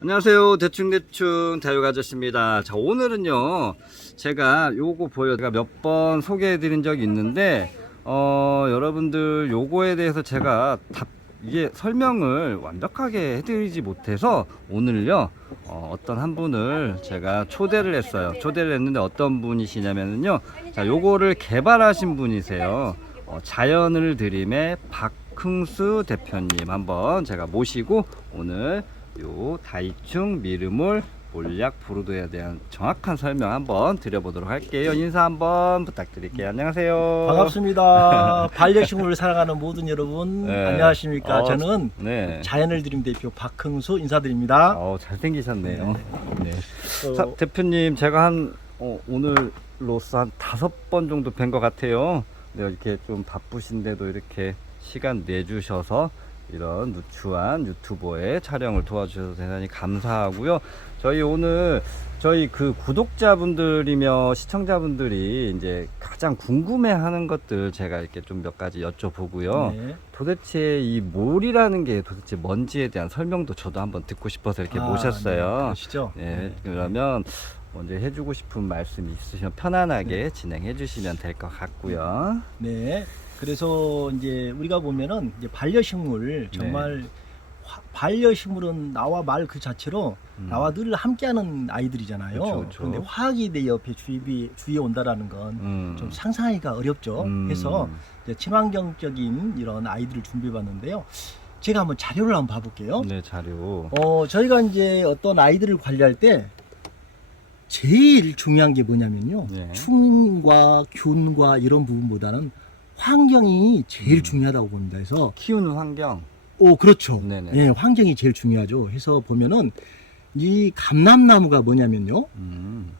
안녕하세요. 대충대충 다육 아저씨입니다. 자, 오늘은요, 제가 요거 제가 몇 번 소개해 드린 적이 있는데, 여러분들 요거에 대해서 제가 이게 설명을 완벽하게 해드리지 못해서 오늘요, 어떤 한 분을 제가 초대를 했어요. 초대를 했는데 어떤 분이시냐면요, 자, 요거를 개발하신 분이세요. 자연을 드림의 박흥수 대표님 한번 제가 모시고 오늘 요 다이충 미르몰 몰약 브루드에 대한 정확한 설명 한번 드려보도록 할게요. 인사 한번 부탁드릴게요. 안녕하세요. 반갑습니다. 반려식물을 사랑하는 모든 여러분, 네. 안녕하십니까. 저는 네. 자연을 드림 대표 박흥수 인사드립니다. 잘생기셨네요. 네. 어, 대표님, 제가 오늘로서 한 5번 정도 뵌 것 같아요. 네, 이렇게 좀 바쁘신데도 이렇게 시간 내주셔서 이런 누추한 유튜버의 촬영을 도와주셔서 대단히 감사하고요. 저희 그 구독자분들이며 시청자분들이 이제 가장 궁금해하는 것들 제가 이렇게 좀 몇 가지 여쭤보고요. 네. 도대체 이 몰이라는 게 도대체 뭔지에 대한 설명도 저도 한번 듣고 싶어서 이렇게 모셨어요. 네, 그러시죠? 네, 그러면 먼저 해주고 싶은 말씀이 있으시면 편안하게 진행해 주시면 될 것 같고요. 네. 그래서 이제 우리가 보면은 이제 반려식물 정말 반려식물은 나와 말 그 자체로 나와 늘 함께하는 아이들이잖아요. 그쵸, 그쵸. 그런데 화학이 내 옆에 주위에 온다라는 건 좀 상상하기가 어렵죠. 해서 이제 친환경적인 이런 아이들을 준비해봤는데요. 제가 한번 자료를 한번 봐볼게요. 네, 자료. 저희가 이제 어떤 아이들을 관리할 때 제일 중요한 게 뭐냐면요. 네. 충과 균과 이런 부분보다는 환경이 제일 중요하다고 봅니다. 그래서 키우는 환경. 그렇죠. 네네. 예, 환경이 제일 중요하죠. 해서 보면은 이 감람나무가 뭐냐면요.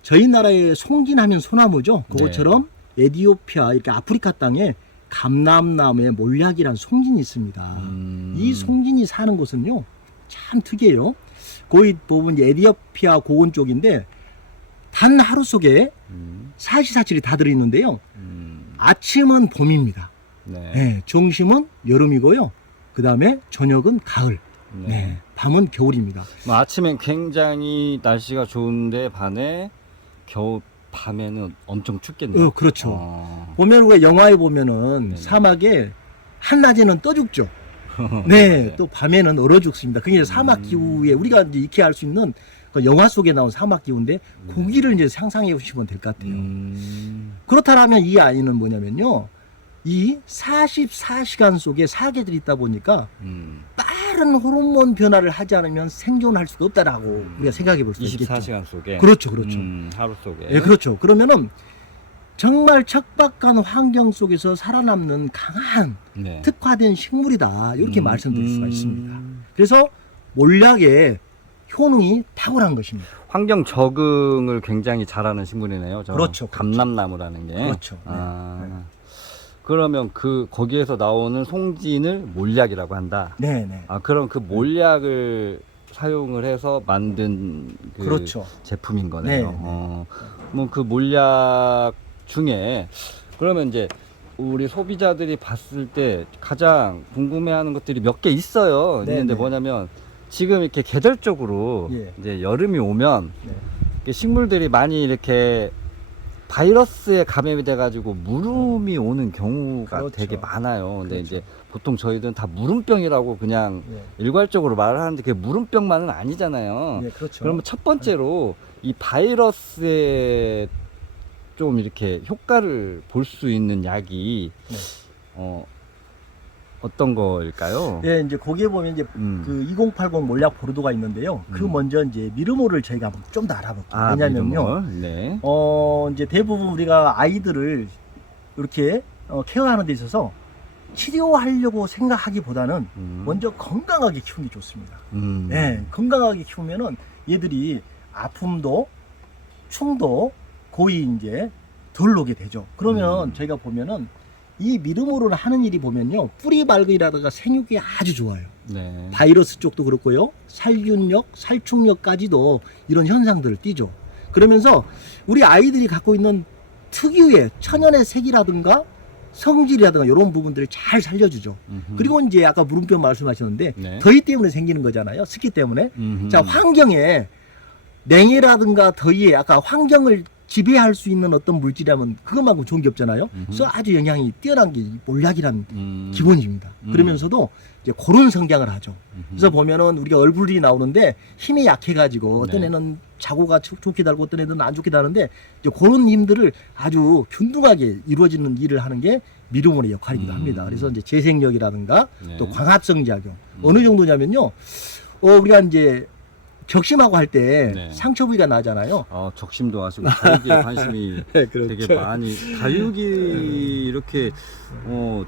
저희 나라의 송진하면 소나무죠. 그것처럼 에디오피아 이렇게 아프리카 땅에 감람나무의 몰약이라는 송진이 있습니다. 이 송진이 사는 곳은요. 참 특이해요. 거의 부분 에디오피아 고원 쪽인데 단 하루 속에 사시사철이 다 들어있는데요. 아침은 봄입니다. 네. 네, 중심은 여름이고요. 그 다음에 저녁은 가을. 네. 네, 밤은 겨울입니다. 아침엔 굉장히 날씨가 좋은데 밤에는 엄청 춥겠네요. 그렇죠. 보면 우리가 영화에 보면은 네네. 사막에 한낮에는 떠 죽죠. 네, 또 밤에는 얼어 죽습니다. 그게 사막 기후에 우리가 이제 익히 알 수 있는 그 영화 속에 나온 사막 기후인데 고기를 이제 상상해 보시면 될 것 같아요. 그렇다면 이 아이는 뭐냐면요. 이 44시간 속에 사계들이 있다 보니까 빠른 호르몬 변화를 하지 않으면 생존할 수가 없다라고 우리가 생각해 볼 수 있겠죠. 24시간 속에. 그렇죠, 그렇죠. 하루 속에. 예, 그렇죠. 그러면은 정말 척박한 환경 속에서 살아남는 강한 네. 특화된 식물이다. 이렇게 말씀드릴 수가 있습니다. 그래서 몰약의 효능이 탁월한 것입니다. 환경 적응을 굉장히 잘하는 식물이네요. 그렇죠, 그렇죠. 감람나무라는 게. 그렇죠. 네. 그러면 거기에서 나오는 송진을 몰약이라고 한다. 네. 그럼 그 몰약을 사용을 해서 만든 그렇죠. 제품인 거네요. 네. 뭐 그 몰약 중에 그러면 이제 우리 소비자들이 봤을 때 가장 궁금해하는 것들이 몇 개 있어요. 네, 있는데 네. 뭐냐면 지금 이렇게 계절적으로 예. 이제 여름이 오면 네. 이렇게 식물들이 많이 이렇게 바이러스에 감염이 돼가지고 무름이 오는 경우가 그렇죠. 되게 많아요. 근데 그렇죠. 이제 보통 저희들은 다 무름병이라고 그냥 네. 일괄적으로 말을 하는데 그게 무름병만은 아니잖아요. 네, 그렇죠. 그러면 첫 번째로 이 바이러스에 좀 이렇게 효과를 볼 수 있는 약이 네. 어떤 거일까요? 예, 이제 거기에 보면 이제 그 2080 몰약 보르도가 있는데요. 그 먼저 이제 미르몰을 저희가 좀 더 알아볼게요. 왜냐면요. 미르몰. 네. 이제 대부분 우리가 아이들을 이렇게 케어하는 데 있어서 치료하려고 생각하기보다는 먼저 건강하게 키우는 게 좋습니다. 네, 건강하게 키우면은 얘들이 아픔도 충도 거의 이제 덜 오게 되죠. 그러면 저희가 보면은 이 미르몰을 하는 일이 보면요. 뿌리 발근이라든가 생육이 아주 좋아요. 네. 바이러스 쪽도 그렇고요. 살균력, 살충력까지도 이런 현상들을 띠죠. 그러면서 우리 아이들이 갖고 있는 특유의 천연의 색이라든가 성질이라든가 이런 부분들을 잘 살려주죠. 그리고 이제 아까 물음표 말씀하셨는데 네. 더위 때문에 생기는 거잖아요. 습기 때문에. 음흠. 자, 환경에 냉해라든가 더위에 아까 환경을 지배할 수 있는 어떤 물질이라면 그것만큼 좋은 게 없잖아요. 그래서 아주 영향이 뛰어난 게 몰약이라는 기본입니다. 그러면서도 이제 그런 성장을 하죠. 그래서 보면은 우리가 얼굴이 나오는데 힘이 약해가지고 어떤 네. 애는 자고가 좋게 달고 어떤 애들은 안 좋게 다는데 이제 그런 힘들을 아주 균등하게 이루어지는 일을 하는 게 미르모의 역할이기도 합니다. 그래서 이제 재생력이라든가 네. 또 광합성 작용 어느 정도냐면요. 우리가 이제 적심하고 할 때 네. 상처 부위가 나잖아요. 적심도 하시고 다육이에 관심이 네, 그렇죠. 되게 많이 다육이 이렇게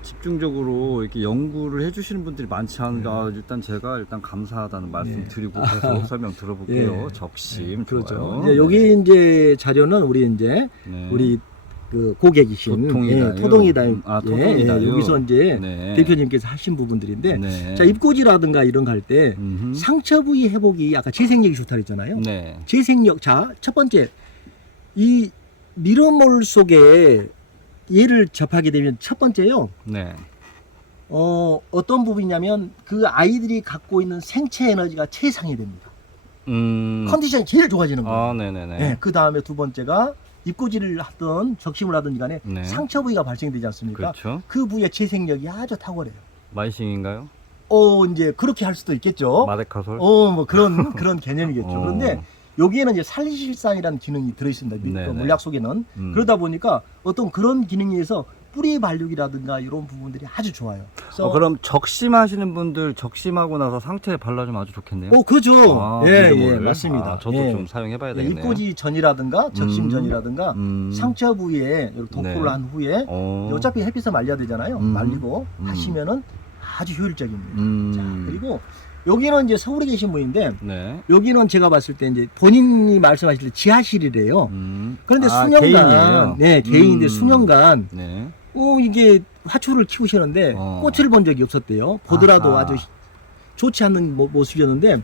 집중적으로 이렇게 연구를 해주시는 분들이 많지 않은데 일단 제가 감사하다는 말씀 드리고 계속 설명 들어볼게요. 예. 적심 그렇죠. 좋아요. 이제 여기 이제 자료는 우리 이제 네. 우리 그 고객이신 토동이다요. 토동이다요. 토동이다요. 여기서 이제 네. 대표님께서 하신 부분들인데 네. 자, 입고지라든가 이런 거 할 때 음흠. 상처 부위 회복이 아까 재생력이 좋다 그랬잖아요. 네. 재생력. 자, 첫 번째 이 미르몰 속에 얘를 접하게 되면 첫 번째요. 네. 어떤 부분이냐면 그 아이들이 갖고 있는 생체 에너지가 최상이 됩니다. 컨디션이 제일 좋아지는 거예요. 네네네. 네, 그 다음에 두 번째가 입고지를 하든 적심을 하든 간에 네. 상처 부위가 발생되지 않습니까? 그렇죠. 그 부위의 재생력이 아주 탁월해요. 마이싱인가요? 이제 그렇게 할 수도 있겠죠. 마데카솔? 뭐 그런 개념이겠죠. 어. 그런데 여기에는 이제 살리실산이라는 기능이 들어있습니다. 네네. 그 물약 속에는. 그러다 보니까 어떤 그런 기능에 의해서 뿌리 발육이라든가 이런 부분들이 아주 좋아요. 그래서 그럼 적심하시는 분들 적심하고 나서 상체에 발라주면 아주 좋겠네요. 그죠. 예, 미르모를. 맞습니다. 저도 예. 좀 사용해봐야 되겠네요. 입고지 전이라든가 적심 전이라든가 상처 부위에 도포를 네. 한 후에 어차피 햇빛에 말려야 되잖아요. 말리고 하시면은 아주 효율적입니다. 자, 그리고 여기는 이제 서울에 계신 분인데 네. 여기는 제가 봤을 때 이제 본인이 말씀하실 때 지하실이래요. 그런데 수년간 개인이에요? 네, 개인인데 수년간 네. 이게 화초를 키우시는데 꽃을 본 적이 없었대요. 보더라도 아하. 아주 좋지 않는 모습이었는데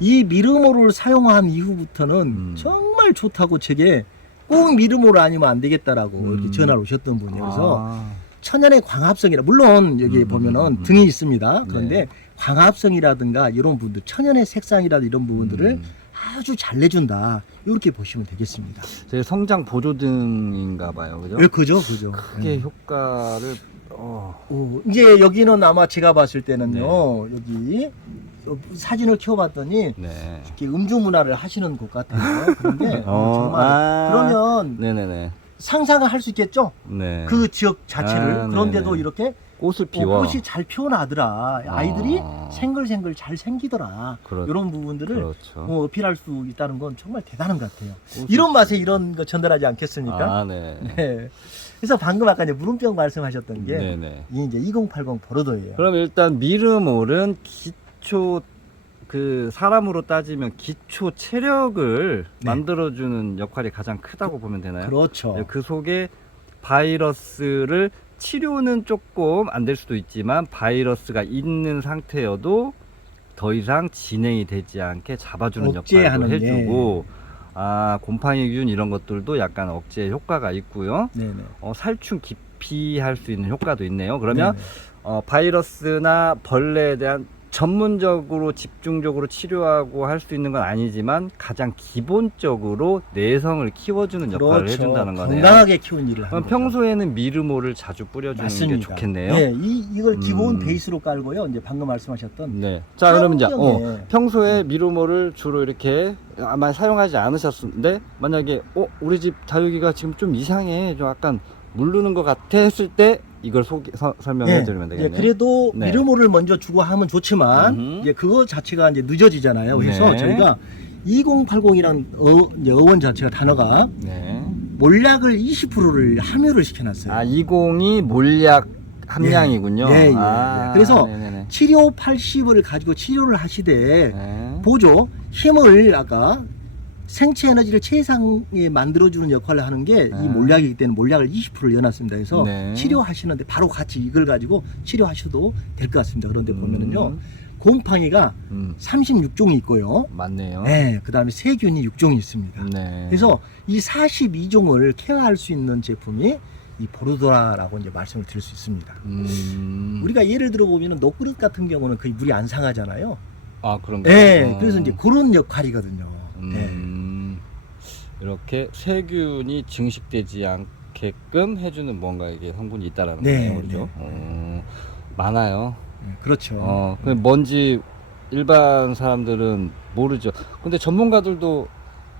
이 미르모를 사용한 이후부터는 정말 좋다고 제게 꼭 미르모를 아니면 안 되겠다라고 이렇게 전화를 오셨던 분이에요. 그래서 천연의 광합성이라 물론 여기 보면은 등이 있습니다. 그런데 네. 광합성이라든가 이런 부분들 천연의 색상이라든가 이런 부분들을 아주 잘 내준다 이렇게 보시면 되겠습니다. 제 성장 보조등인가 봐요. 그죠? 네, 그죠. 크게 효과를 이제 여기는 아마 제가 봤을 때는요. 여기 사진을 키워봤더니 네. 이렇게 음주 문화를 하시는 곳 같아요. 그런데 정말 그러면 네네네. 상상을 할 수 있겠죠? 네. 그 지역 자체를. 그런데도 네네. 이렇게 꽃을 피워. 꽃이 잘 피어나더라. 아이들이 생글생글 잘 생기더라. 이런 부분들을 그렇죠. 어필할 수 있다는 건 정말 대단한 것 같아요. 꽃을 이런 맛에 이런 거 전달하지 않겠습니까? 네. 네. 그래서 방금 아까 이제 물음병 말씀하셨던 게 네네. 이 이제 2080 보르도예요. 그럼 일단 미르몰은 기초 사람으로 따지면 기초 체력을 만들어주는 역할이 가장 크다고 보면 되나요? 그렇죠. 네, 그 속에 바이러스를 치료는 조금 안 될 수도 있지만 바이러스가 있는 상태여도 더 이상 진행이 되지 않게 잡아주는 억제하는, 역할도 해주고 곰팡이균 이런 것들도 약간 억제 효과가 있고요. 네네. 살충 기피할 수 있는 효과도 있네요. 그러면 네네. 바이러스나 벌레에 대한 전문적으로 집중적으로 치료하고 할 수 있는 건 아니지만 가장 기본적으로 내성을 키워주는 역할을 그렇죠. 해준다는 거네요. 건강하게 키운 일을 하는 그럼 거죠. 평소에는 미르모를 자주 뿌려주는 맞습니다. 게 좋겠네요. 네, 이걸 기본 베이스로 깔고요. 이제 방금 말씀하셨던 네. 자, 그러면 이제 환경에 평소에 미르모를 주로 이렇게 아마 사용하지 않으셨는데 만약에 우리 집 다육이가 지금 좀 이상해, 좀 약간 물르는 것 같아 했을 때 이걸 설명해 드리면 되겠네요. 그래도 네. 미르모를 먼저 주고 하면 좋지만 이제 그거 자체가 이제 늦어지잖아요. 그래서 네. 저희가 2080이란 어원 자체가 단어가 네. 몰약을 20%를 함유를 시켜놨어요. 20이 몰약 함량이군요. 예. 그래서 네네네. 치료 80을 가지고 치료를 하시되 네. 보조 힘을 아까 생체 에너지를 최상에 만들어주는 역할을 하는 게 이 몰약이기 때문에 몰약을 20%를 넣어놨습니다. 그래서 네. 치료하시는데 바로 같이 이걸 가지고 치료하셔도 될 것 같습니다. 그런데 보면은요, 곰팡이가 36종이 있고요. 맞네요. 네, 그 다음에 세균이 6종이 있습니다. 네. 그래서 이 42종을 케어할 수 있는 제품이 이 보르도라라고 이제 말씀을 드릴 수 있습니다. 음. 우리가 예를 들어 보면은 녹그릇 같은 경우는 거의 물이 안 상하잖아요. 아, 그런가요? 네, 그래서 이제 그런 역할이거든요. 네. 이렇게 세균이 증식되지 않게끔 해주는 뭔가 이게 성분이 있다라는 네, 거네요, 그죠? 네. 많아요. 그렇죠. 그 뭔지 일반 사람들은 모르죠. 근데 전문가들도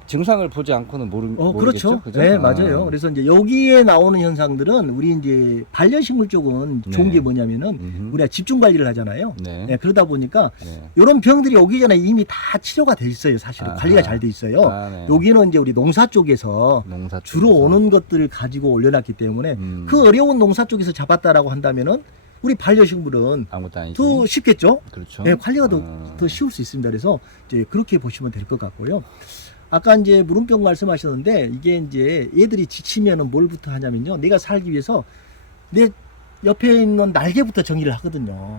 증상을 보지 않고는 모르겠죠. 그렇죠. 그죠? 네, 맞아요. 그래서 이제 여기에 나오는 현상들은 우리 이제 반려식물 쪽은 좋은 네. 게 뭐냐면은 우리가 집중 관리를 하잖아요. 네. 네, 그러다 보니까 네. 이런 병들이 오기 전에 이미 다 치료가 돼 있어요. 사실은 아하. 관리가 잘 돼 있어요. 네. 여기는 이제 우리 농사 쪽에서 농사 주로 쪽에서. 오는 것들을 가지고 올려놨기 때문에 그 어려운 농사 쪽에서 잡았다라고 한다면은 우리 반려식물은 아무것도 아니지. 더 쉽겠죠. 그렇죠. 네, 관리가 더 쉬울 수 있습니다. 그래서 이제 그렇게 보시면 될 것 같고요. 아까 이제 물음병 말씀하셨는데 이게 이제 얘들이 지치면은 뭘부터 하냐면요. 내가 살기 위해서 내 옆에 있는 날개부터 정리를 하거든요.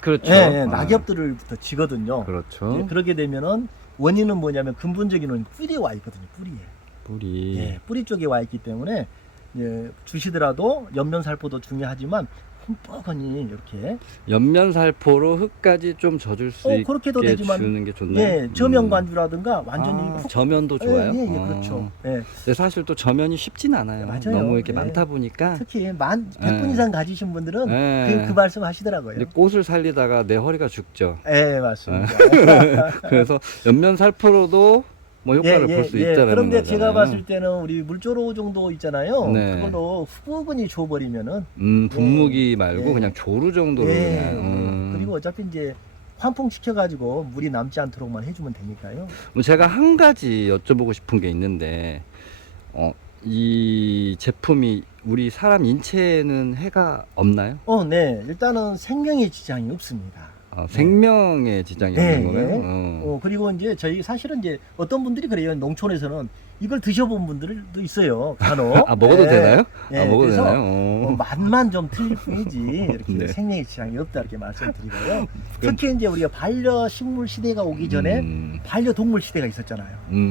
그렇죠. 네, 낙엽들을부터 지거든요. 그렇죠. 네, 그러게 되면은 원인은 뭐냐면 근본적인 뿌리에 와 있거든요. 뿌리에. 뿌리. 예, 뿌리 쪽에 와 있기 때문에 주시더라도 옆면살포도 중요하지만 흠뻑하니 이렇게 옆면살포로 흙까지 좀 젖을 수 있게 그렇게도 되지만 주는 게 좋나요? 예, 저면관주라든가 완전히 훅 저면도 좋아요. 예, 그렇죠. 예. 근데 사실 또 저면이 쉽진 않아요. 맞아요. 너무 이렇게 예. 많다 보니까. 특히 100분 예. 이상 가지신 분들은 예. 그 말씀 하시더라고요. 근데 꽃을 살리다가 내 허리가 죽죠. 예, 맞습니다. 그래서 옆면살포로도 뭐 효과를 볼 수 있다라는 그런데 거잖아요. 제가 봤을 때는 우리 물조로 정도 있잖아요. 네. 그걸로 후부분이 줘버리면은 분무기 말고 예. 그냥 조루 정도로 예, 그냥. 그리고 어차피 이제 환풍시켜가지고 물이 남지 않도록만 해주면 되니까요. 뭐 제가 한 가지 여쭤보고 싶은 게 있는데, 이 제품이 우리 사람 인체에는 해가 없나요? 네. 일단은 생명에 지장이 없습니다. 생명에 지장이 네, 없는 거예요? 네. 그리고 이제 저희 사실은 이제 어떤 분들이 그래요. 농촌에서는 이걸 드셔본 분들도 있어요. 간혹. 먹어도 되나요? 네, 먹어도 그래서 되나요? 맛만 좀 틀릴 뿐이지 이렇게 네. 생명에 지장이 없다 이렇게 말씀드리고요. 특히 이제 우리가 반려식물 시대가 오기 전에 반려동물 시대가 있었잖아요.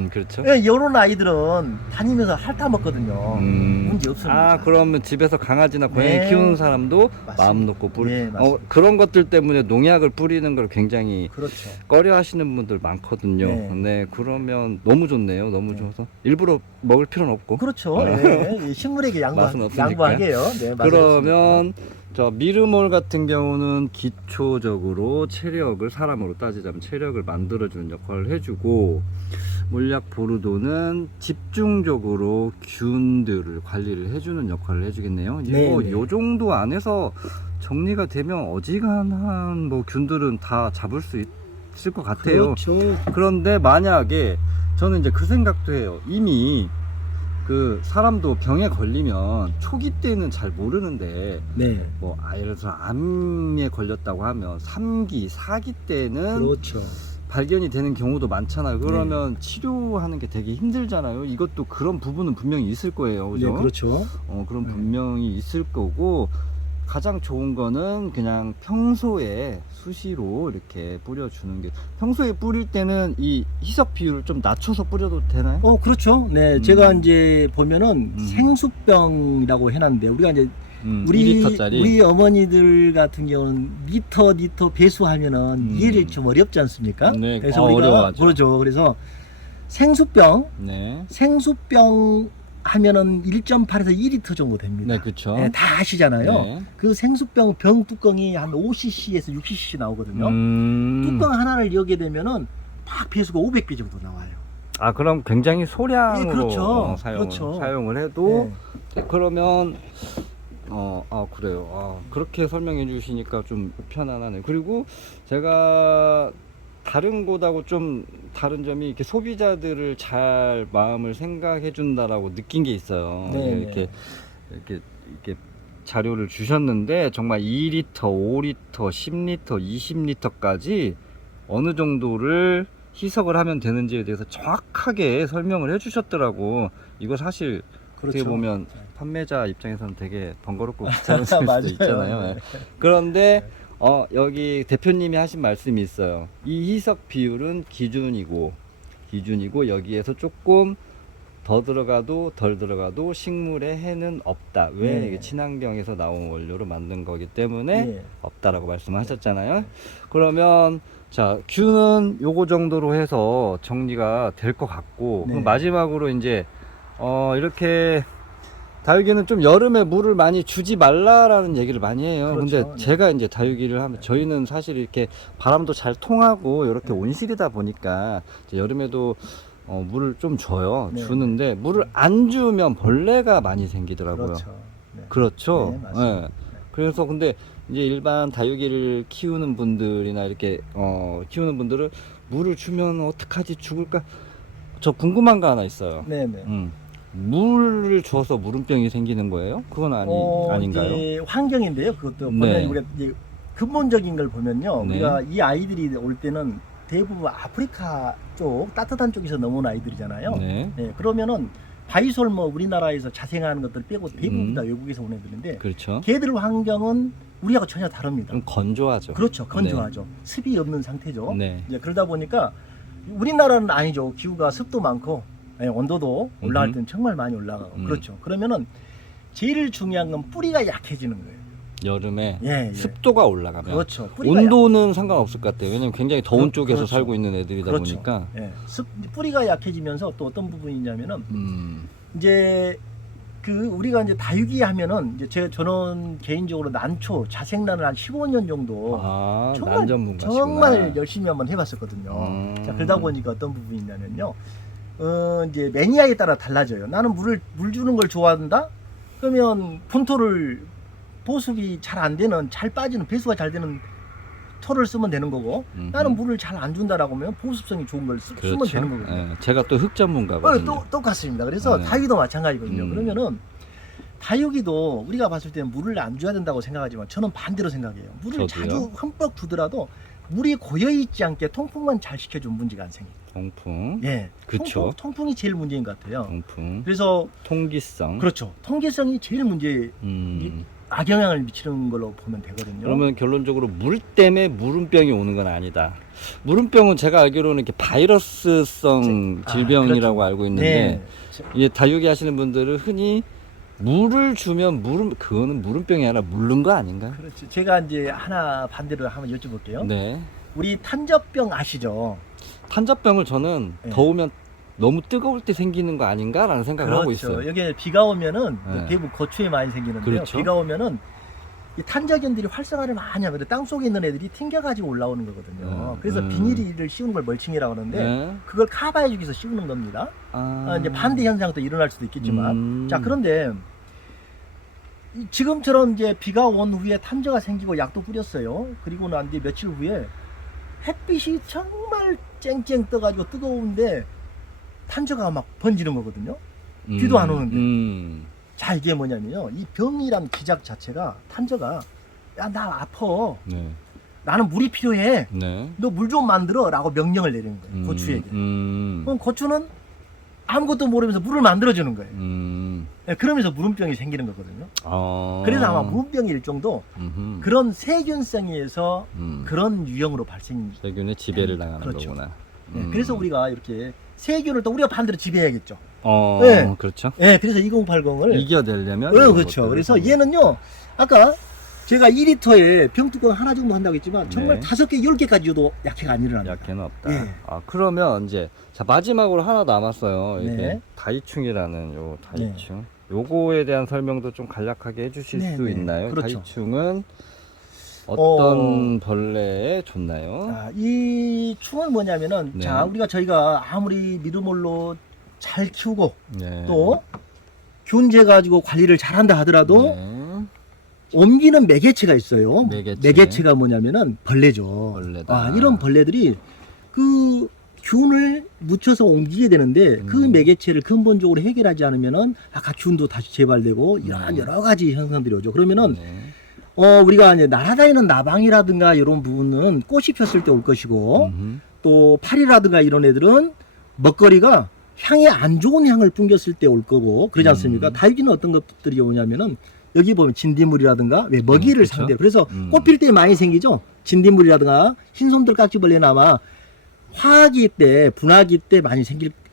그렇죠. 네, 이런 아이들은 다니면서 핥아 먹거든요. 문제 없습니다. 그러면 집에서 강아지나 고양이 네. 키우는 사람도 맞습니다. 마음 놓고 네, 맞습니다. 그런 것들 때문에 농약을 뿌리는 걸 굉장히 그렇죠. 꺼려 하시는 분들 많거든요. 네. 그러면 너무 좋네요. 너무 좋아서 일부러 먹을 필요는 없고. 그렇죠. 예, 식물에게 맛은 없으니까. 양보하게요. 네, 맛은 그러면 저 미르몰 같은 경우는 기초적으로 체력을, 사람으로 따지자면 체력을 만들어주는 역할을 해주고, 물약 보르도는 집중적으로 균들을 관리를 해주는 역할을 해주겠네요. 네, 이거 네. 요 정도 안에서 정리가 되면 어지간한 뭐 균들은 다 잡을 수 있을 것 같아요. 그렇죠. 그런데 만약에 저는 이제 그 생각도 해요. 이미 그 사람도 병에 걸리면 초기 때는 잘 모르는데 네. 뭐 예를 들어서 암에 걸렸다고 하면 3기, 4기 때는 그렇죠. 발견이 되는 경우도 많잖아요. 그러면 치료하는 게 되게 힘들잖아요. 이것도 그런 부분은 분명히 있을 거예요. 그죠? 네, 그렇죠. 그럼 분명히 있을 거고, 가장 좋은 거는 그냥 평소에 수시로 이렇게 뿌려주는 게, 평소에 뿌릴 때는 이 희석 비율을 좀 낮춰서 뿌려도 되나요? 그렇죠. 네, 제가 이제 보면은 생수병이라고 해놨는데 우리가 이제 우리 2리터짜리. 우리 어머니들 같은 경우는 리터 배수하면은 이해를 좀 어렵지 않습니까? 네, 그래서 우리가 어려워하죠. 그렇죠. 그래서 생수병 네. 하면은 1.8에서 2리터 정도 됩니다. 네, 그쵸. 네, 다 아시잖아요. 네. 그 생수병 병 뚜껑이 한 5cc에서 6cc 나오거든요. 뚜껑 하나를 여게 되면은 딱 배수가 500개 정도 나와요. 그럼 굉장히 소량으로 네, 그렇죠. 사용을 해도 네. 그러면 그래요. 그렇게 설명해 주시니까 좀 편안하네요. 그리고 제가 다른 곳하고 좀 다른 점이 이렇게 소비자들을 잘 마음을 생각해 준다라고 느낀 게 있어요. 네. 이렇게 자료를 주셨는데 정말 2리터, 5리터, 10리터, 20리터까지 어느 정도를 희석을 하면 되는지에 대해서 정확하게 설명을 해 주셨더라고. 이거 사실 어떻게 그렇죠. 보면 판매자 입장에서는 되게 번거롭고 귀찮을 수도 맞아요. 있잖아요. 네. 그런데 여기 대표님이 하신 말씀이 있어요. 이 희석 비율은 기준이고 여기에서 조금 더 들어가도 덜 들어가도 식물에 해는 없다. 왜? 네. 이게 친환경에서 나온 원료로 만든 거기 때문에 네. 없다라고 말씀하셨잖아요. 그러면 자, 균은 요거 정도로 해서 정리가 될 것 같고, 네. 그럼 마지막으로 이제 이렇게 다육이는 좀 여름에 물을 많이 주지 말라라는 얘기를 많이 해요. 그렇죠. 근데 네. 제가 이제 다육이를 하면 저희는 사실 이렇게 바람도 잘 통하고 이렇게 온실이다 보니까 이제 여름에도 물을 좀 줘요. 네. 주는데 물을 안 주면 벌레가 많이 생기더라고요. 그렇죠. 네. 그렇죠. 네, 맞습니다. 예. 그래서 근데 이제 일반 다육이를 키우는 분들이나 이렇게 키우는 분들은 물을 주면 어떡하지, 죽을까? 저 궁금한 거 하나 있어요. 네네. 물을 줘서 물음병이 생기는 거예요? 그건 아닌가요? 이제 환경인데요. 그것도 네. 보면 우리가 이제 근본적인 걸 보면요. 네. 우리가 이 아이들이 올 때는 대부분 아프리카 쪽 따뜻한 쪽에서 넘어온 아이들이잖아요. 네. 네, 그러면은 바이솔 뭐 우리나라에서 자생하는 것들 빼고 대부분 다 음. 외국에서 온 애들인데 그렇죠. 걔들 환경은 우리하고 전혀 다릅니다. 좀 건조하죠. 그렇죠. 건조하죠. 습이 없는 상태죠. 네. 이제 그러다 보니까 우리나라는 아니죠. 기후가 습도 많고 온도도 올라갈 때는 정말 많이 올라가고 그렇죠. 그러면은 제일 중요한 건 뿌리가 약해지는 거예요. 여름에 예. 습도가 올라가면 그렇죠. 뿌리가 온도는 상관없을 것 같아요. 왜냐면 굉장히 더운 쪽에서 그렇죠. 살고 있는 애들이다 그렇죠. 보니까. 예. 뿌리가 약해지면서 또 어떤 부분이 있냐면은 이제 우리가 이제 다육이 하면은 이제 저는 개인적으로 난초 자생란을 한 15년 정도 난 전문가시구나. 정말 열심히 한번 해봤었거든요. 자, 그러다 보니까 어떤 부분이 있냐면요. 이제 매니아에 따라 달라져요. 나는 물 주는 걸 좋아한다? 그러면 본토를 보습이 잘 안 되는, 잘 빠지는, 배수가 잘 되는 토를 쓰면 되는 거고, 나는 물을 잘 안 준다라고 하면 보습성이 좋은 걸 쓰면 되는 거거든요. 예, 제가 또 흙 전문가거든요. 똑같습니다. 그래서 네. 다육이도 마찬가지거든요. 그러면은 다육이도 우리가 봤을 때는 물을 안 줘야 된다고 생각하지만 저는 반대로 생각해요. 물을 저도요. 자주 흠뻑 주더라도 물이 고여있지 않게 통풍만 잘 시켜주면 문제가 안 생겨요. 통풍. 예, 그쵸. 통풍이 제일 문제인 것 같아요. 통풍. 그래서 통기성. 그렇죠. 통계성이 제일 악영향을 미치는 걸로 보면 되거든요. 그러면 결론적으로 물 때문에 물음병이 오는 건 아니다. 물음병은 제가 알기로는 이렇게 바이러스성 질병이라고 그렇죠. 알고 있는데 이게 다육이 하시는 분들은 흔히 물을 주면 그거는 물음병이 아니라 물른 거 아닌가요? 그렇지. 제가 이제 하나 반대로 한번 여쭤볼게요. 네. 우리 탄저병 아시죠? 탄저병을 저는 네. 더우면 너무 뜨거울 때 생기는 거 아닌가라는 생각을 하고 있어요. 여기 비가 오면은 네. 대부분 고추에 많이 생기는데요. 그렇죠. 비가 오면은 이 탄저균들이 활성화를 많이 하거든요. 땅 속에 있는 애들이 튕겨가지고 올라오는 거거든요. 그래서 비닐을 씌우는 걸 멀칭이라고 하는데 네. 그걸 커버해주기 위해서 씌우는 겁니다. 이제 반대 현상도 일어날 수도 있겠지만 자, 그런데 지금처럼 이제 비가 온 후에 탄저가 생기고 약도 뿌렸어요. 그리고 난 뒤에 며칠 후에 햇빛이 정말 쨍쨍 떠가지고 뜨거운데 탄저가 막 번지는 거거든요. 비도 안 오는데. 자, 이게 뭐냐면요. 이 병이란 기작 자체가 탄저가 야, 나 아파. 네. 나는 물이 필요해. 네. 너 물 좀 만들어. 라고 명령을 내리는 거예요. 고추에게. 그럼 고추는 아무것도 모르면서 물을 만들어주는 거예요. 네, 그러면서 물음병이 생기는 거거든요. 그래서 아마 물음병의 일종도 그런 세균성에 의해서 그런 유형으로 세균의 지배를 당하는 그렇죠. 거구나. 네, 그래서 우리가 이렇게 세균을 또 우리가 반대로 지배해야겠죠. 네. 그렇죠. 네, 그래서 2080을 이겨내려면 그렇죠. 그래서 얘는요, 아까 제가 2리터에 병뚜껑 하나 정도 한다고 했지만 정말 네. 5개, 10개까지 줘도 약해가 안 일어납니다. 약해는 없다. 예. 그러면 이제 자 마지막으로 하나 남았어요. 이게 네. 다이충이라는 요 다이충. 요거에 대한 설명도 좀 간략하게 해주실 네, 수 네. 있나요? 그렇죠. 다이충은 어떤 벌레에 좋나요? 이 충은 뭐냐면은 네. 자, 저희가 아무리 미르몰로 잘 키우고 네. 또 균제 가지고 관리를 잘한다 하더라도 네. 옮기는 매개체가 있어요. 매개체. 매개체가 뭐냐면은 벌레죠. 벌레다. 이런 벌레들이 그 균을 묻혀서 옮기게 되는데 그 매개체를 근본적으로 해결하지 않으면은 아까 균도 다시 재발되고 이런 여러 가지 현상들이 오죠. 그러면은 네. 우리가 이제 날아다니는 나방이라든가 이런 부분은 꽃이 폈을 때 올 것이고 또 파리라든가 이런 애들은 먹거리가 향이 안 좋은 향을 풍겼을 때 올 거고 그러지 않습니까? 다육이는 어떤 것들이 오냐면은 여기 보면 진딧물이라든가 왜 먹이를 그렇죠. 상대로 그래서 꽃 필 때 많이 생기죠. 진딧물이라든가 흰솜들 깍지벌레는 아마 화기 때 분화기 때 많이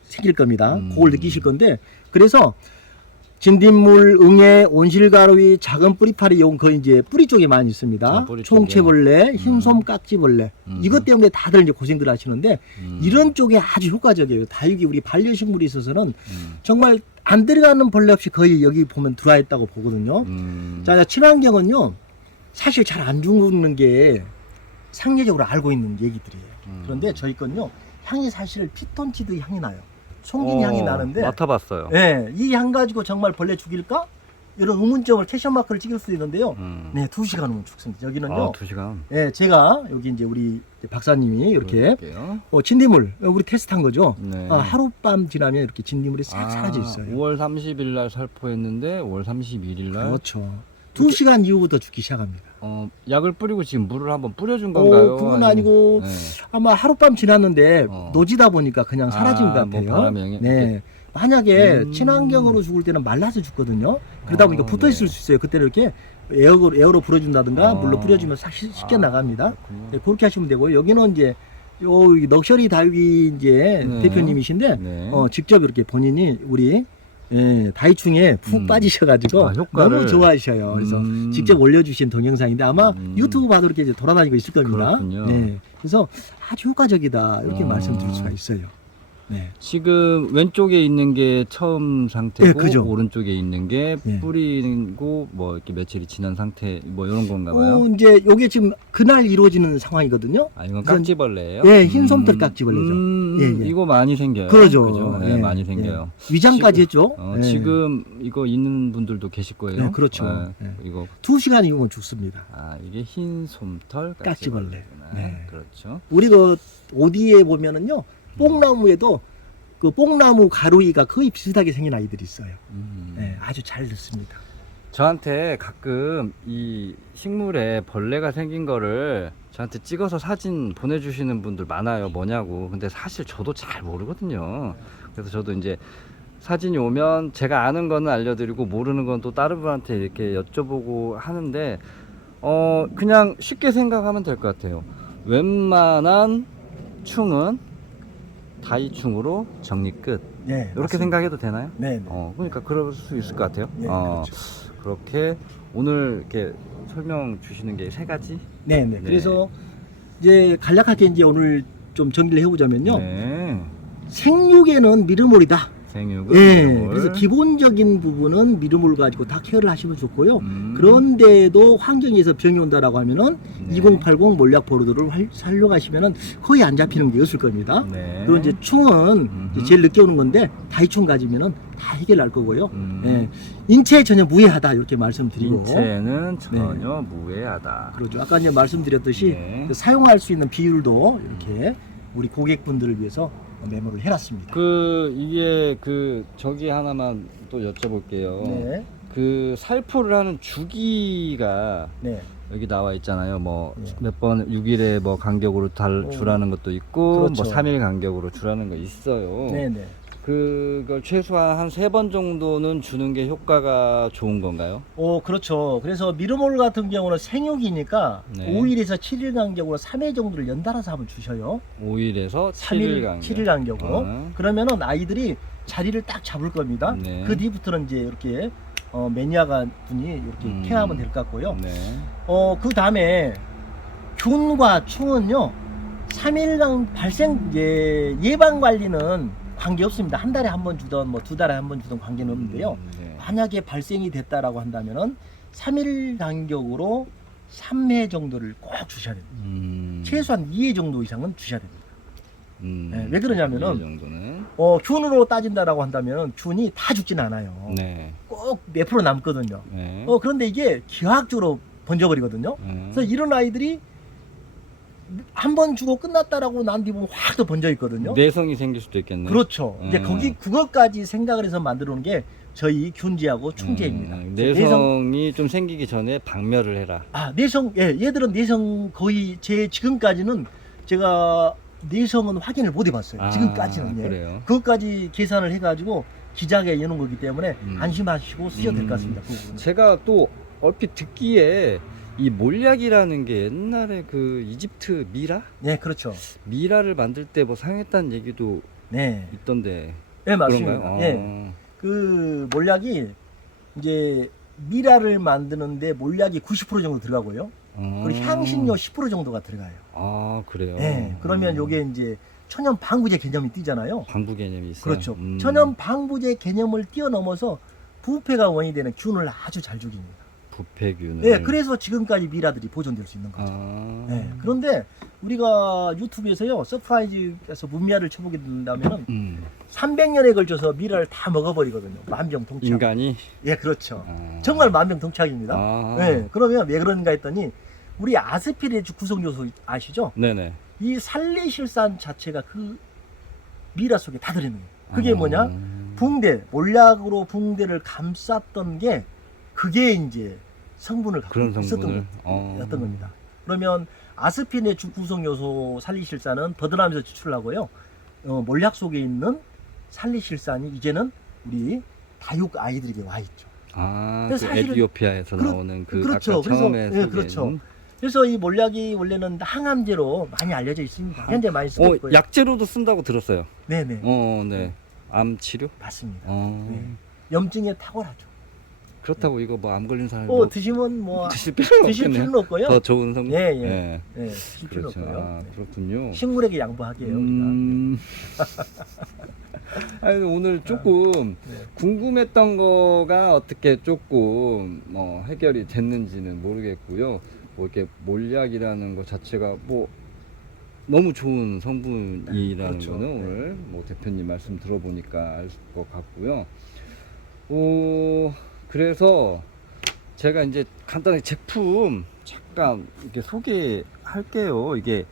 생길 겁니다. 그걸 느끼실 건데 그래서 진딧물, 응애, 온실가루이, 작은 뿌리파리 요건 거의 이제 뿌리 쪽에 많이 있습니다. 뿌리 쪽에. 총채벌레, 흰솜 깍지벌레 이것 때문에 다들 이제 고생들 하시는데 이런 쪽에 아주 효과적이에요. 다육이 우리 반려식물이 있어서는 정말 안 들어가는 벌레 없이 거의 여기 보면 들어와 있다고 보거든요. 자, 친환경은요 사실 잘 안 죽는 게 상례적으로 알고 있는 얘기들이에요. 그런데 저희 건요 향이 사실 피톤치드 향이 나요. 송진 향이 나는데 맡아봤어요. 네, 이 향 가지고 정말 벌레 죽일까? 이런 의문점을 캐션 마크를 찍을 수 있는데요. 네, 2시간 후면 죽습니다. 여기는요. 2시간. 네, 제가 여기 이제 우리 박사님이 이렇게 보여드릴게요. 진딧물 우리 테스트한 거죠. 네. 하룻밤 지나면 이렇게 진딧물이 싹 사라져 있어요. 5월 30일 날 살포했는데 5월 31일 날 그렇죠. 2시간 이후부터 죽기 시작합니다. 약을 뿌리고 지금 물을 한번 뿌려준 건가요? 그건 아니고 네. 아마 하룻밤 지났는데 노지다 보니까 그냥 사라진 것 같아요. 뭐 바람에 영향- 네. 만약에 친환경으로 죽을 때는 말라서 죽거든요. 그러다 보니까 붙어 있을 수 있어요. 그때는 이렇게 에어로 불어준다든가 물로 뿌려주면 싹 쉽게 나갑니다. 그렇군요. 네, 그렇게 하시면 되고요. 여기는 이제 요 럭셔리 다육이 이제 네. 대표님이신데 네. 직접 이렇게 본인이 우리 다이충에 푹 빠지셔가지고 효과를. 너무 좋아하셔요. 그래서 직접 올려주신 동영상인데 아마 유튜브 봐도 이렇게 이제 돌아다니고 있을 겁니다. 그렇군요. 네. 그래서 아주 효과적이다 이렇게 말씀드릴 수가 있어요. 네. 지금 왼쪽에 있는 게 처음 상태고 네, 그죠. 오른쪽에 있는 게 네. 뿌리고 뭐 이렇게 며칠이 지난 상태 뭐 이런 건가 봐요. 이제 요게 지금 그날 이루어지는 상황이거든요. 이건 우선- 깍지벌레예요? 네, 흰 솜털 깍지벌레죠. 예, 예. 이거 많이 생겨요. 그러죠. 그죠? 네, 예, 많이 생겨요. 예. 위장까지 했죠. 예. 지금 이거 있는 분들도 계실 거예요. 네, 그렇죠. 네. 이거 2시간 이후면 죽습니다. 이게 흰 솜털 깍지벌레. 깍지벌레구나. 네. 그렇죠. 우리 그 오디에 보면은요, 뽕나무에도 그 뽕나무 가루이가 거의 비슷하게 생긴 아이들이 있어요. 네, 아주 잘 듣습니다. 저한테 가끔 이 식물에 벌레가 생긴 거를 저한테 찍어서 사진 보내주시는 분들 많아요. 뭐냐고. 근데 사실 저도 잘 모르거든요. 그래서 저도 이제 사진이 오면 제가 아는 거는 알려드리고 모르는 건 또 다른 분한테 이렇게 여쭤보고 하는데 그냥 쉽게 생각하면 될 것 같아요. 웬만한 충은 다이충으로 정리 끝. 네, 이렇게 맞습니다. 생각해도 되나요? 네, 네. 그러니까 그럴 수 있을 것 같아요. 네, 그렇죠. 그렇게 오늘 이렇게 설명 주시는 게 3가지? 네, 네. 그래서 이제 간략하게 이제 오늘 좀 정리를 해보자면요. 네. 생육에는 미르몰이다. 생육은 네, 미르몰. 그래서 기본적인 부분은 미르몰 가지고 다 케어를 하시면 좋고요. 그런데도 환경에서 병이 온다라고 하면은 네. 2080 몰약 보르도를 활용하시면은 거의 안 잡히는 게 없을 겁니다. 네. 그리고 이제 충은 이제 제일 늦게 오는 건데 다이충 가지면은 다 해결할 거고요. 예, 인체에 전혀 무해하다 이렇게 말씀드리고. 인체는 전혀 무해하다. 그렇죠. 아까 이제 말씀드렸듯이 네. 그 사용할 수 있는 비율도 이렇게 우리 고객분들을 위해서 메모를 해놨습니다. 이게 저기 하나만 또 여쭤볼게요. 네, 그 살포를 하는 주기가 네, 여기 나와 있잖아요. 뭐 네. 몇 번 6일에 뭐 간격으로 주라는 것도 있고 그렇죠. 뭐 3일 간격으로 주라는 거 있어요. 네, 네. 그걸 최소한 한 3번 정도는 주는 게 효과가 좋은 건가요? 그렇죠. 그래서 미르몰 같은 경우는 생육이니까 네. 5일에서 7일 간격으로 3회 정도를 연달아서 한번 주셔요. 5일에서 3일, 7일 간격. 7일 간격으로. 아. 그러면은 아이들이 자리를 딱 잡을 겁니다. 네. 그 뒤부터는 이제 이렇게 매니아가 분이 이렇게 케어하면 될 것 같고요. 네. 그 다음에 균과 충은요, 3일간 발생 예방 관리는 관계 없습니다. 한 달에 한 번 주던 뭐 2달에 한 번 주던 관계는 없는데요. 네. 만약에 발생이 됐다라고 한다면은 3일 간격으로 3회 정도를 꼭 주셔야 됩니다. 최소한 2회 정도 이상은 주셔야 됩니다. 네, 왜 그러냐면은 이 정도는 균으로 따진다라고 한다면은 균이 다 죽진 않아요. 네. 꼭 몇 프로 남거든요. 네. 그런데 이게 기하학적으로 번져버리거든요. 그래서 이런 아이들이 한 번 주고 끝났다라고 난 뒤 보면 확 또 번져 있거든요. 내성이 생길 수도 있겠네. 그렇죠. 이제 그것까지 생각을 해서 만들어 놓은 게 저희 균제하고 충제입니다. 내성이 좀 생기기 전에 박멸을 해라. 내성, 얘들은 내성 거의 지금까지는 제가 내성은 확인을 못 해봤어요. 지금까지는. 그래요. 그것까지 계산을 해가지고 기작에 여는 거기 때문에 안심하시고 쓰셔도 될 것 같습니다. 그 부분은. 제가 또 얼핏 듣기에 이 몰약이라는 게 옛날에 그 이집트 미라? 네, 그렇죠. 미라를 만들 때 뭐 사용했다는 얘기도 네. 있던데. 네, 맞습니다. 그런가요? 예. 그 몰약이 이제 미라를 만드는데 몰약이 90% 정도 들어가고요. 그리고 향신료 10% 정도가 들어가요. 아, 그래요? 예. 그러면 요게 이제 천연 방부제 개념이 뛰잖아요. 방부 개념이 있어요? 그렇죠. 천연 방부제 개념을 뛰어넘어서 부패가 원인이 되는 균을 아주 잘 죽입니다. 부패균을. 네, 그래서 지금까지 미라들이 보존될 수 있는 거죠. 네, 그런데 우리가 유튜브에서요, 서프라이즈에서 문미아를 쳐보게 된다면 300년에 걸쳐서 미라를 다 먹어버리거든요. 만병통치약. 인간이? 예, 그렇죠. 정말 만병통치약입니다. 네, 그러면 왜 그런가 했더니 우리 아스피린의 구성 요소 아시죠? 네네. 이 살리실산 자체가 그 미라 속에 다 들어있는 거예요. 그게 뭐냐? 붕대, 몰약으로 붕대를 감쌌던 게 그게 이제 성분을 갖고 그런 있었던 성분을? 였던 겁니다. 그러면 아스피린의 주 구성 요소 살리실산은 버드나무에서 추출하고요. 몰약 속에 있는 살리실산이 이제는 우리 다육 아이들에게 와 있죠. 아, 그래서 그 사실은 에티오피아에서 나오는 그 그렇죠. 아까 처음에 그래서, 소개한 그렇죠. 그래서 이 몰약이 원래는 항암제로 많이 알려져 있습니다. 현재 많이 쓰고 있고요. 약제로도 쓴다고 들었어요. 네네. 네. 암 치료? 맞습니다. 어. 네. 염증에 탁월하죠. 그렇다고 이거 뭐 암 걸린 사람이 드시면 뭐 드실 필요는 드실 없겠네요. 필요는 없고요. 더 좋은 성분. 예, 예. 예. 네, 드실 필요는 그렇죠. 없고요. 아, 그렇군요. 식물에게 양보하게 해요, 우리가. 아니, 오늘 조금 네. 궁금했던 거가 어떻게 조금 해결이 됐는지는 모르겠고요. 뭐 이렇게 몰약이라는 것 자체가 뭐 너무 좋은 성분이라는 그렇죠. 거는 네. 오늘 뭐 대표님 말씀 들어보니까 알 것 같고요. 그래서 제가 이제 간단하게 제품 잠깐 이렇게 소개할게요. 이게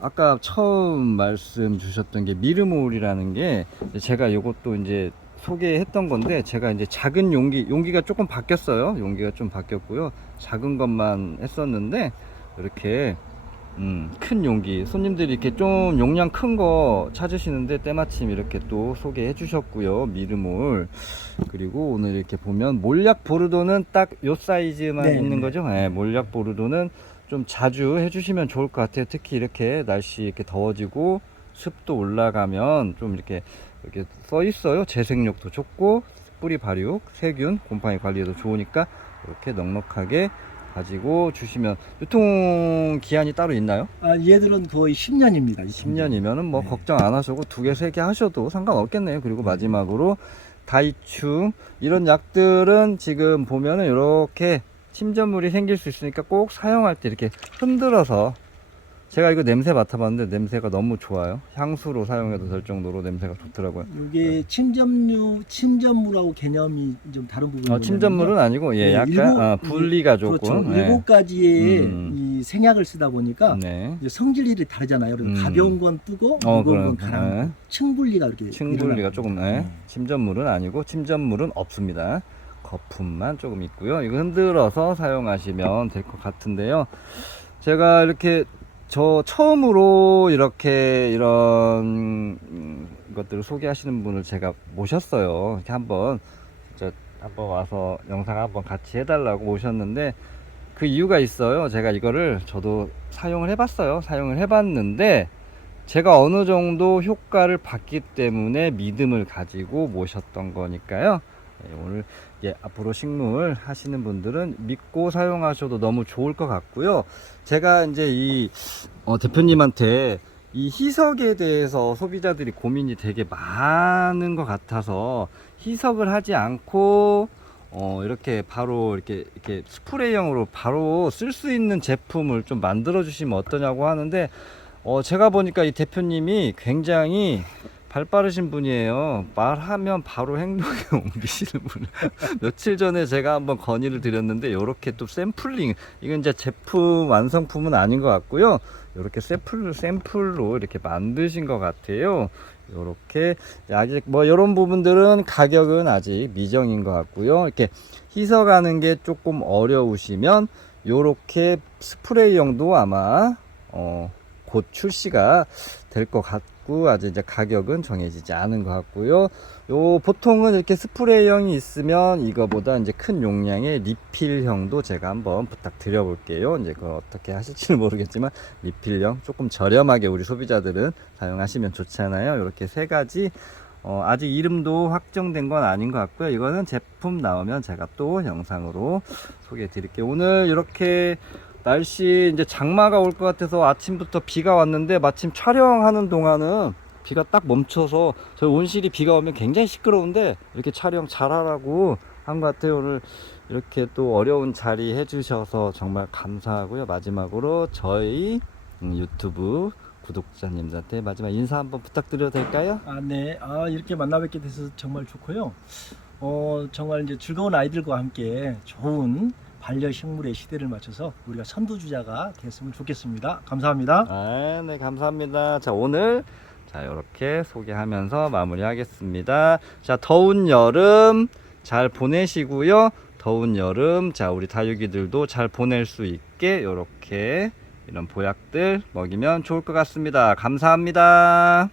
아까 처음 말씀 주셨던 게 미르몰이라는 게 제가 이것도 이제 소개했던 건데, 제가 이제 작은 용기가 조금 바뀌었어요. 용기가 좀 바뀌었고요. 작은 것만 했었는데 이렇게 큰 용기, 손님들이 이렇게 좀 용량 큰 거 찾으시는데 때마침 이렇게 또 소개해 주셨고요. 미르몰. 그리고 오늘 이렇게 보면 몰약 보르도는 딱 요 사이즈만 네, 있는 네. 거죠. 네, 몰약 보르도는 좀 자주 해주시면 좋을 것 같아요. 특히 이렇게 날씨 이렇게 더워지고 습도 올라가면 좀 이렇게 써 있어요. 재생력도 좋고 뿌리 발육, 세균, 곰팡이 관리에도 좋으니까 이렇게 넉넉하게 가지고 주시면. 유통 기한이 따로 있나요? 얘들은 거의 10년입니다. 10년이면은 뭐 네. 걱정 안 하셔도 2개, 3개 하셔도 상관없겠네요. 그리고 마지막으로 다이충, 이런 약들은 지금 보면은 이렇게 침전물이 생길 수 있으니까 꼭 사용할 때 이렇게 흔들어서, 제가 이거 냄새 맡아봤는데 냄새가 너무 좋아요. 향수로 사용해도 될 정도로 냄새가 좋더라고요. 이게 침전물하고 개념이 좀 다른 부분이 침전물은 아니고 네, 약간 분리가 조금. 그렇죠. 네. 7가지의 이 생약을 쓰다 보니까 네. 이제 성질이 다르잖아요. 그래서 가벼운 건 뜨고 무거운 건 가라앉고 네. 층분리가 이렇게 층분리가 일어나거든요. 조금. 네. 침전물은 아니고 침전물은 없습니다. 거품만 조금 있고요. 이거 흔들어서 사용하시면 될 것 같은데요. 제가 이렇게 처음으로 이렇게 이런 것들을 소개하시는 분을 제가 모셨어요. 이렇게 한번 와서 영상 한번 같이 해달라고 모셨는데, 그 이유가 있어요. 제가 이거를 저도 사용을 해봤어요. 사용을 해봤는데 제가 어느 정도 효과를 봤기 때문에 믿음을 가지고 모셨던 거니까요. 오늘 앞으로 식물 하시는 분들은 믿고 사용하셔도 너무 좋을 것 같고요. 제가 이제 이 대표님한테 이 희석에 대해서 소비자들이 고민이 되게 많은 것 같아서, 희석을 하지 않고 이렇게 바로 이렇게 스프레이형으로 바로 쓸 수 있는 제품을 좀 만들어 주시면 어떠냐고 하는데, 제가 보니까 이 대표님이 굉장히 발 빠르신 분이에요. 말하면 바로 행동에 옮기시는 분. 며칠 전에 제가 한번 건의를 드렸는데, 요렇게 또 샘플링, 이건 이제 제품 완성품은 아닌 것 같고요. 요렇게 샘플로 이렇게 만드신 것 같아요. 요렇게 아직 뭐 요런 부분들은 가격은 아직 미정인 것 같고요. 이렇게 희석하는 게 조금 어려우시면 요렇게 스프레이형도 아마 곧 출시가 될 것 있고 아직 이제 가격은 정해지지 않은 것 같고요. 요 보통은 이렇게 스프레이형이 있으면 이거보다 이제 큰 용량의 리필형도 제가 한번 부탁드려 볼게요. 이제 그거 어떻게 하실지는 모르겠지만 리필형 조금 저렴하게 우리 소비자들은 사용하시면 좋잖아요. 이렇게 세 가지 아직 이름도 확정된 건 아닌 것 같고요. 이거는 제품 나오면 제가 또 영상으로 소개해 드릴게요. 오늘 이렇게 날씨 이제 장마가 올 것 같아서 아침부터 비가 왔는데 마침 촬영하는 동안은 비가 딱 멈춰서 저희 온실이 비가 오면 굉장히 시끄러운데 이렇게 촬영 잘하라고 한 것 같아요. 오늘 이렇게 또 어려운 자리 해주셔서 정말 감사하고요. 마지막으로 저희 유튜브 구독자님들한테 마지막 인사 한번 부탁드려도 될까요? 네. 이렇게 만나 뵙게 돼서 정말 좋고요. 정말 이제 즐거운 아이들과 함께 좋은 반려식물의 시대를 맞춰서 우리가 선두주자가 됐으면 좋겠습니다. 감사합니다. 네, 감사합니다. 자, 오늘 이렇게 소개하면서 마무리하겠습니다. 자, 더운 여름 잘 보내시고요. 더운 여름, 우리 다육이들도 잘 보낼 수 있게 이렇게 이런 보약들 먹이면 좋을 것 같습니다. 감사합니다.